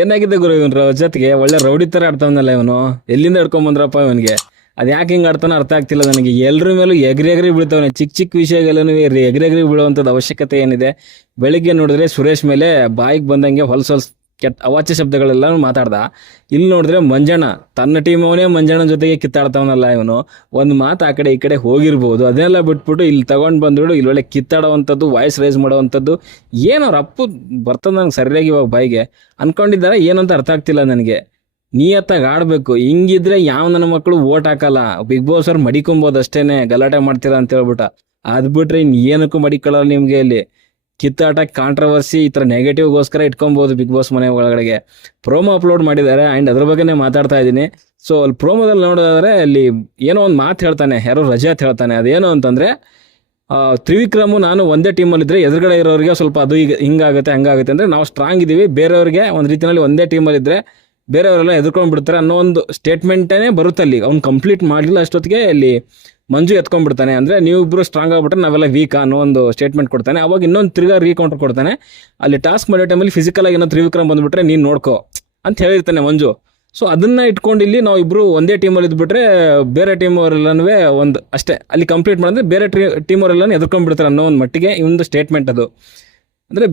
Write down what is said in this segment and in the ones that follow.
ಏನಾಗಿದೆ ಗುರು ಇವನ್ ಜೊತೆಗೆ ಒಳ್ಳೆ ರೌಡಿ ತರ ಆಡ್ತಾವನಲ್ಲ ಇವನು. ಎಲ್ಲಿಂದ ಹಿಡ್ಕೊಂಡ್ ಬಂದ್ರಪ್ಪ ಇವನ್ಗೆ? ಅದ್ ಯಾಕೆ ಹಿಂಗ್ ಆಡ್ತಾನೋ ಅರ್ಥ ಆಗ್ತಿಲ್ಲ ನನಗೆ. ಎಲ್ರ ಮೇಲೂ ಎಗ್ರಿ ಎಗ್ರಿ ಬೀಳ್ತಾವನೆ. ಚಿಕ್ಕ ಚಿಕ್ಕ ವಿಷಯಗಳನ್ನು ಎಗ್ರಿ ಎಗ್ರಿ ಬೀಳುವಂತದ್ದು ಅವಶ್ಯಕತೆ ಏನಿದೆ? ಬೆಳಿಗ್ಗೆ ನೋಡಿದ್ರೆ ಸುರೇಶ್ ಮೇಲೆ ಬಾಯಿಗೆ ಬಂದಂಗೆ ಹೊಲ್ಸ್ ಕೆಟ್ಟ ಅವಾಚ್ಯ ಶಬ್ದಗಳೆಲ್ಲ ಮಾತಾಡ್ದ. ಇಲ್ಲಿ ನೋಡಿದ್ರೆ ಮಂಜಣ್ಣ ತನ್ನ ಟೀಮ್ ಅವನೇ ಮಂಜಣ್ಣನ ಜೊತೆಗೆ ಕಿತ್ತಾಡ್ತಾವನಲ್ಲ ಇವನು. ಒಂದು ಮಾತು ಆ ಕಡೆ ಈ ಕಡೆ ಹೋಗಿರ್ಬೋದು, ಅದನ್ನೆಲ್ಲ ಬಿಟ್ಬಿಟ್ಟು ಇಲ್ಲಿ ತಗೊಂಡ್ ಬಂದ್ಬಿಡು ಇಲ್ಲಿ ಒಳ್ಳೆ ಕಿತ್ತಾಡುವಂಥದ್ದು, ವಾಯ್ಸ್ ರೈಸ್ ಮಾಡುವಂಥದ್ದು. ಏನು ಅವ್ರ ಅಪ್ಪು ಬರ್ತದ ನಂಗೆ ಸರಿಯಾಗಿ ಇವಾಗ ಬಾಯಿಗೆ ಅನ್ಕೊಂಡಿದ್ದಾರೆ ಏನಂತ ಅರ್ಥ ಆಗ್ತಿಲ್ಲ ನನಗೆ. ನಿಯತ್ತಾಗಿ ಆಡ್ಬೇಕು. ಹಿಂಗಿದ್ರೆ ಯಾವ ನನ್ನ ಮಕ್ಕಳು ಓಟ್ ಹಾಕಲ್ಲ. ಬಿಗ್ ಬಾಸ್ ಅವ್ರು ಮಡಿಕೊಂಬೋದು ಅಷ್ಟೇನೆ, ಗಲಾಟೆ ಮಾಡ್ತೀರಾ ಅಂತ ಹೇಳ್ಬಿಟ್ಟ. ಅದ್ ಬಿಟ್ರೆ ಇನ್ ಏನಕ್ಕೂ ಮಡಿಕೊಳ್ಳಲ್ಲ ನಿಮ್ಗೆ. ಇಲ್ಲಿ ಕಿತ್ತಾಟ, ಕಾಂಟ್ರವರ್ಸಿ, ಈ ತರ ನೆಗೆಟಿವ್ಗೋಸ್ಕರ ಇಟ್ಕೊಬಹುದು ಬಿಗ್ ಬಾಸ್ ಮನೆ ಒಳಗಡೆಗೆ. ಪ್ರೋಮೋ ಅಪ್ಲೋಡ್ ಮಾಡಿದ್ದಾರೆ ಅಂಡ್ ಅದ್ರ ಬಗ್ಗೆನೇ ಮಾತಾಡ್ತಾ ಇದ್ದೀನಿ. ಸೊ ಅಲ್ಲಿ ಪ್ರೋಮೋದಲ್ಲಿ ನೋಡೋದಾದ್ರೆ ಅಲ್ಲಿ ಏನೋ ಒಂದು ಮಾತು ಹೇಳ್ತಾನೆ, ಯಾರೋ ರಜಾತ್ ಹೇಳ್ತಾನೆ. ಅದೇನು ಅಂತಂದ್ರೆ ತ್ರಿವಿಕ್ರಮು ನಾನು ಒಂದೇ ಟೀಮಲ್ಲಿ ಇದ್ರೆ ಎದುರುಗಡೆ ಇರೋರಿಗೆ ಸ್ವಲ್ಪ ಅದು ಈಗ ಹಿಂಗಾಗುತ್ತೆ ಹಂಗಾಗುತ್ತೆ ಅಂದ್ರೆ ನಾವು ಸ್ಟ್ರಾಂಗ್ ಇದೀವಿ, ಬೇರೆಯವ್ರಿಗೆ ಒಂದು ರೀತಿಯಲ್ಲಿ ಒಂದೇ ಟೀಮಲ್ಲಿ ಇದ್ರೆ ಬೇರೆಯವರೆಲ್ಲ ಎದ್ಕೊಂಡ್ ಬಿಡ್ತಾರೆ ಅನ್ನೋ ಒಂದು ಸ್ಟೇಟ್ಮೆಂಟೇ ಬರುತ್ತೆ ಅಲ್ಲಿ. ಅವ್ನು ಕಂಪ್ಲೀಟ್ ಮಾಡಲಿಲ್ಲ ಅಷ್ಟೊತ್ತಿಗೆ ಅಲ್ಲಿ ಮಂಜು ಎತ್ಕೊಂಡ್ಬಿಡ್ತಾನೆ. ಅಂದ್ರೆ ನೀವಿಬ್ರು ಸ್ಟ್ರಾಂಗ್ ಆಗ್ಬಿಟ್ರೆ ನಾವೆಲ್ಲ ವೀಕ್ ಅನ್ನೋ ಒಂದು ಸ್ಟೇಟ್ಮೆಂಟ್ ಕೊಡ್ತಾನೆ. ಅವಾಗ ಇನ್ನೊಂದು ತಿರ್ಗಾ ರೀಕೌಂಟರ್ ಕೊಡ್ತಾನೆ. ಅಲ್ಲಿ ಟಾಸ್ಕ್ ಮಾಡೋ ಟೈಮಲ್ಲಿ ಫಿಸಿಕಲ್ ಆಗಿ ಏನೋ ತ್ರಿವಿಕ್ರಮ್ ಬಂದ್ಬಿಟ್ರೆ ನೀನ್ ನೋಡ್ಕೋ ಅಂತ ಹೇಳಿರ್ತಾನೆ ಮಂಜು. ಸೊ ಅದನ್ನ ಇಟ್ಕೊಂಡು ಇಲ್ಲಿ ನಾವು ಇಬ್ರು ಒಂದೇ ಟೀಮಲ್ಲಿ ಇದ್ಬಿಟ್ರೆ ಬೇರೆ ಟೀಮ್ ಅವರೆಲ್ಲನೂ ಒಂದು ಅಷ್ಟೇ ಅಲ್ಲಿ ಕಂಪ್ಲೀಟ್ ಮಾಡಿದ್ರೆ ಬೇರೆ ಟೀಮ್ ಅವರೆಲ್ಲ ಎದ್ಕೊಂಡ್ಬಿಡ್ತಾರೆ ಅನ್ನೋ ಒಂದು ಮಟ್ಟಿಗೆ ಈ ಒಂದು ಸ್ಟೇಟ್ಮೆಂಟ್ ಅದು. ಅಂದ್ರೆ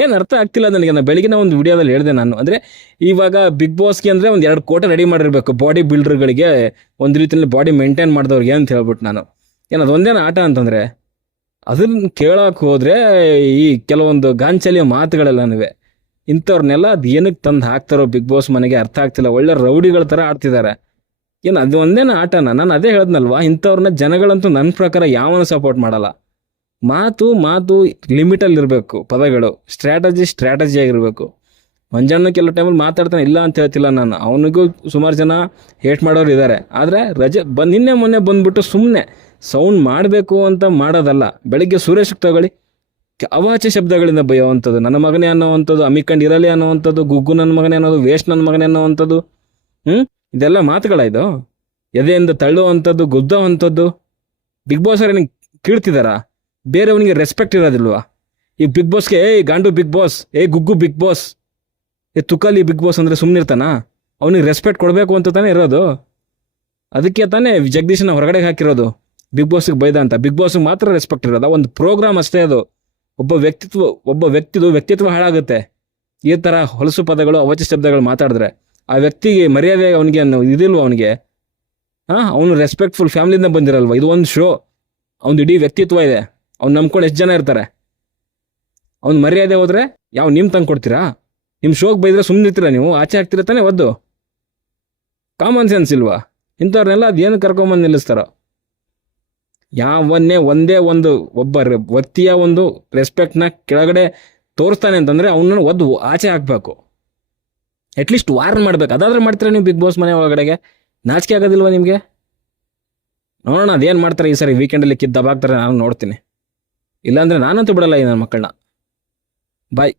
ಏನ್ ಅರ್ಥ ಆಗ್ತಿಲ್ಲ ನನಗೆ. ನಾನು ಬೆಳಗಿನ ಒಂದು ವಿಡಿಯೋದಲ್ಲಿ ಹೇಳಿದೆ ನಾನು. ಅಂದ್ರೆ ಇವಾಗ ಬಿಗ್ ಬಾಸ್ಗೆ ಅಂದ್ರೆ ಒಂದ್ 2 ಕೋಟಿ ರೆಡಿ ಮಾಡಿರ್ಬೇಕು ಬಾಡಿ ಬಿಲ್ಡರ್ಗಳಿಗೆ, ಒಂದು ರೀತಿಯಲ್ಲಿ ಬಾಡಿ ಮೇಂಟೈನ್ ಮಾಡಿದವ್ರಿಗೆ ಅಂತ ಹೇಳ್ಬಿಟ್ಟು ನಾನು. ಏನದು ಒಂದೇನ ಆಟ ಅಂತಂದ್ರೆ ಅದನ್ನ ಕೇಳಕ್ ಹೋದ್ರೆ ಈ ಕೆಲವೊಂದು ಗಾಂಚಲಿಯ ಮಾತುಗಳೆಲ್ಲನೂ ಇಂಥವ್ರನ್ನೆಲ್ಲ ಅದು ಏನಕ್ಕೆ ತಂದು ಹಾಕ್ತಾರೋ ಬಿಗ್ ಬಾಸ್ ಮನೆಗೆ ಅರ್ಥ ಆಗ್ತಿಲ್ಲ. ಒಳ್ಳೆ ರೌಡಿಗಳ ತರ ಆಡ್ತಿದ್ದಾರೆ. ಏನು ಅದು ಒಂದೇನ ಆಟನ? ನಾನು ಅದೇ ಹೇಳ್ದನಲ್ವಾ, ಇಂಥವ್ರನ್ನ ಜನಗಳಂತೂ ನನ್ನ ಪ್ರಕಾರ ಯಾವನು ಸಪೋರ್ಟ್ ಮಾಡಲ್ಲ. ಮಾತು ಲಿಮಿಟಲ್ಲಿ ಇರಬೇಕು, ಪದಗಳು ಸ್ಟ್ರಾಟಜಿ ಆಗಿರ್ಬೇಕು. ಮಂಜಣ್ಣ ಕೆಲವು ಟೈಮಲ್ಲಿ ಮಾತಾಡ್ತಾನೆ, ಇಲ್ಲ ಅಂತ ಹೇಳ್ತಿಲ್ಲ ನಾನು. ಅವನಿಗೂ ಸುಮಾರು ಜನ ಹೇಟ್ ಮಾಡೋರು ಇದ್ದಾರೆ. ಆದರೆ ನಿನ್ನೆ ಮೊನ್ನೆ ಬಂದ್ಬಿಟ್ಟು ಸುಮ್ಮನೆ ಸೌಂಡ್ ಮಾಡಬೇಕು ಅಂತ ಮಾಡೋದಲ್ಲ. ಬೆಳಿಗ್ಗೆ ಸುರೇಶ್ ತಗೊಳ್ಳಿ, ಅವಾಚ್ಯ ಶಬ್ದಗಳಿಂದ ಬೈಯುವಂಥದ್ದು, ನನ್ನ ಮಗನೇ ಅನ್ನೋವಂಥದ್ದು, ಅಮಿಕಂಡ್ ಇರಲಿ ಅನ್ನೋವಂಥದ್ದು, ಗುಗ್ಗು ನನ್ನ ಮಗನೇ ಅನ್ನೋದು, ವೇಸ್ಟ್ ನನ್ನ ಮಗನೇ ಅನ್ನೋವಂಥದ್ದು. ಇದೆಲ್ಲ ಮಾತುಗಳಾಯ್ತು. ಎದೆಯಿಂದ ತಳ್ಳುವಂಥದ್ದು, ಗುದ್ದವಂಥದ್ದು. ಬಿಗ್ ಬಾಸ್ ಅವ್ರು ಏನಕ್ಕೆ ಕೀಳ್ತಿದಾರಾ? ಬೇರೆಯವನಿಗೆ ರೆಸ್ಪೆಕ್ಟ್ ಇರೋದಿಲ್ವಾ? ಈ ಬಿಗ್ ಬಾಸ್ಗೆ ಗಾಂಡು ಬಿಗ್ ಬಾಸ್, ಗುಗ್ಗು ಬಿಗ್ ಬಾಸ್, ತುಕಲಿ ಬಿಗ್ ಬಾಸ್ ಅಂದ್ರೆ ಸುಮ್ಮನಿರ್ತಾನ? ಅವನಿಗೆ ರೆಸ್ಪೆಕ್ಟ್ ಕೊಡಬೇಕು ಅಂತ ತಾನೇ ಇರೋದು. ಅದಕ್ಕೆ ತಾನೇ ಜಗದೀಶನ ಹೊರಗಡೆ ಹಾಕಿರೋದು ಬಿಗ್ ಬಾಸ್ಗೆ ಬೈದ ಅಂತ. ಬಿಗ್ ಬಾಸ್ಗೆ ಮಾತ್ರ ರೆಸ್ಪೆಕ್ಟ್ ಇರೋದು. ಒಂದು ಪ್ರೋಗ್ರಾಮ್ ಅಷ್ಟೇ ಅದು. ಒಬ್ಬ ವ್ಯಕ್ತಿತ್ವ ಹಾಳಾಗುತ್ತೆ ಈ ತರ ಹೊಲಸು ಪದಗಳು, ಅವಾಚ್ಯ ಶಬ್ದಗಳು ಮಾತಾಡಿದ್ರೆ. ಆ ವ್ಯಕ್ತಿಗೆ ಮರ್ಯಾದೆ ಅವನಿಗೆ ಇದಿಲ್ವ? ಅವನಿಗೆ ಅವನು ರೆಸ್ಪೆಕ್ಟ್ಫುಲ್ ಫ್ಯಾಮಿಲಿಯಿಂದ ಬಂದಿರಲ್ವ? ಇದು ಒಂದು ಶೋ. ಅವ್ನು ಇಡೀ ವ್ಯಕ್ತಿತ್ವ ಇದೆ. ಅವ್ನು ನಂಬ್ಕೊಂಡು ಎಷ್ಟು ಜನ ಇರ್ತಾರೆ? ಅವ್ನು ಮರ್ಯಾದೆ ಹೋದ್ರೆ ನಿಮ್ ತಂದು ಕೊಡ್ತೀರಾ? ನಿಮ್ ಶೋಕ್ ಬೈದ್ರೆ ಸುಮ್ಮನಿರ್ತೀರಾ ನೀವು? ಆಚೆ ಹಾಕ್ತಿರ ತಾನೆ ಒದ್ದು. ಕಾಮನ್ ಸೆನ್ಸ್ ಇಲ್ವಾ ಇಂಥವ್ರನ್ನೆಲ್ಲ? ಅದೇನು ಕರ್ಕೊಂಬಂದು ನಿಲ್ಲಿಸ್ತಾರೋ? ಒಂದೇ ಒಂದು ಒಬ್ಬ ವ್ಯಕ್ತಿಯ ಒಂದು ರೆಸ್ಪೆಕ್ಟ್ನ ಕೆಳಗಡೆ ತೋರಿಸ್ತಾನೆ ಅಂತಂದ್ರೆ ಅವನನ್ನು ಒದ್ದು ಆಚೆ ಹಾಕ್ಬೇಕು. ಅಟ್ಲೀಸ್ಟ್ ವಾರ್ನ್ ಮಾಡ್ಬೇಕು. ಅದಾದ್ರೆ ಮಾಡ್ತೀರಾ ನೀವು ಬಿಗ್ ಬಾಸ್ ಮನೆ ಒಳಗಡೆಗೆ? ನಾಚಿಕೆ ಆಗೋದಿಲ್ವಾ ನಿಮ್ಗೆ? ನೋಡೋಣ ಅದೇನು ಮಾಡ್ತಾರೆ ಈ ಸರಿ. ವೀಕೆಂಡಲ್ಲಿ ದಬಾಕ್ತಾರೆ, ನಾನು ನೋಡ್ತೀನಿ. ಇಲ್ಲಾಂದ್ರೆ ನಾನಂತೂ ಬಿಡಲ್ಲ ಈ ನನ್ನ ಮಕ್ಕಳನ್ನ. ಬಾಯ್.